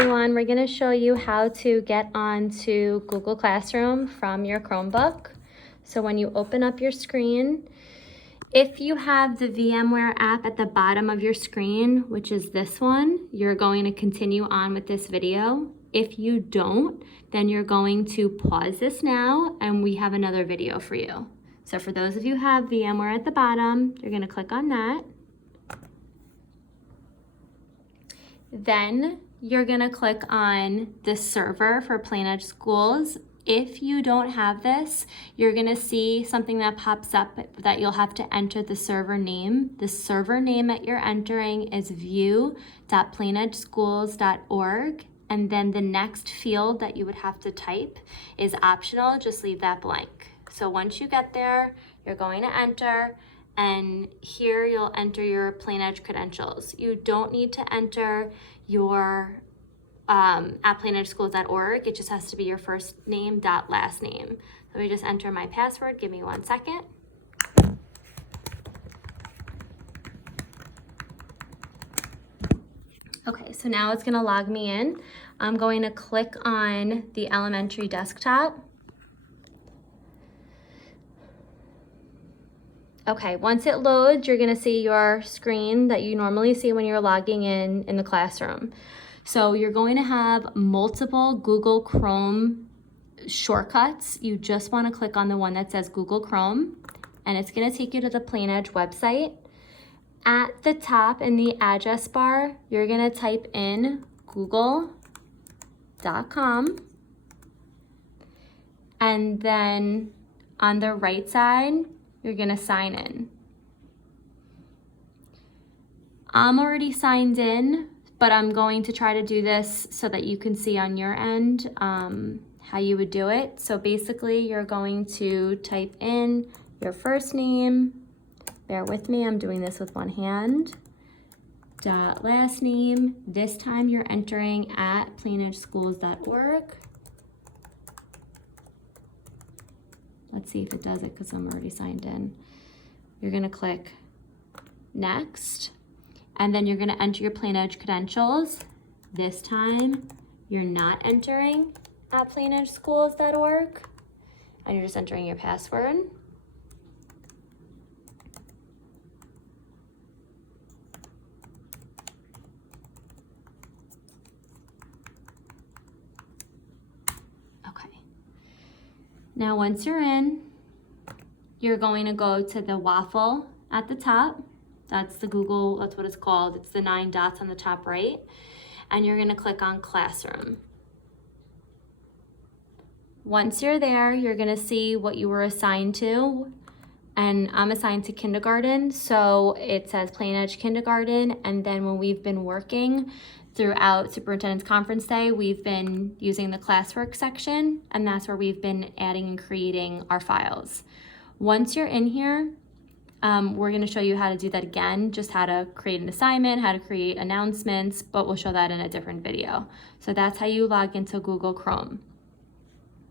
everyone, we're going to show you how to get onto Google Classroom from your Chromebook. So when you open up your screen, if you have the VMWARE app at the bottom of your screen, which is this one, you're going to continue on with this video. If you don't, then you're going to pause this now and we have another video for you. So for those of you who have VMWARE at the bottom, you're going to click on that. Then you're going to click on the server for PlanEdge Schools. If you don't have this, you're going to see something that pops up that you'll have to enter the server name. The server name that you're entering is view.planedgeschools.org, and then the next field that you would have to type is optional. Just leave that blank. So once you get there, you're going to enter, and here you'll enter your PlanEdge credentials. You don't need to enter your at planedgeschools.org. It just has to be your first name dot last name. Let me just enter my password. Give me 1 second. Okay, so now it's gonna log me in. I'm going to click on the elementary desktop. Okay, once it loads, you're gonna see your screen that you normally see when you're logging in the classroom. So you're going to have multiple Google Chrome shortcuts. You just wanna click on the one that says Google Chrome, and it's gonna take you to the PlanEdge website. At the top in the address bar, you're gonna type in google.com, and then on the right side, you're gonna sign in. I'm already signed in, but I'm going to try to do this so that you can see on your end how you would do it. So basically, you're going to type in your first name, bear with me, I'm doing this with one hand, dot last name. This time you're entering at planedgeschools.org. Let's see if it does it because I'm already signed in. You're gonna click next, and then you're gonna enter your PlanEdge credentials. This time, you're not entering at planedgeschools.org, and you're just entering your password. Now, once you're in, you're going to go to the waffle at the top. That's the Google, that's what it's called. It's the 9 dots on the top right. And you're gonna click on Classroom. Once you're there, you're gonna see what you were assigned to. And I'm assigned to kindergarten, so it says PlanEdge Kindergarten. And then when we've been working throughout Superintendent's Conference Day, we've been using the classwork section, and that's where we've been adding and creating our files. Once you're in here, we're gonna show you how to do that again, just how to create an assignment, how to create announcements, but we'll show that in a different video. So that's how you log into Google Chrome.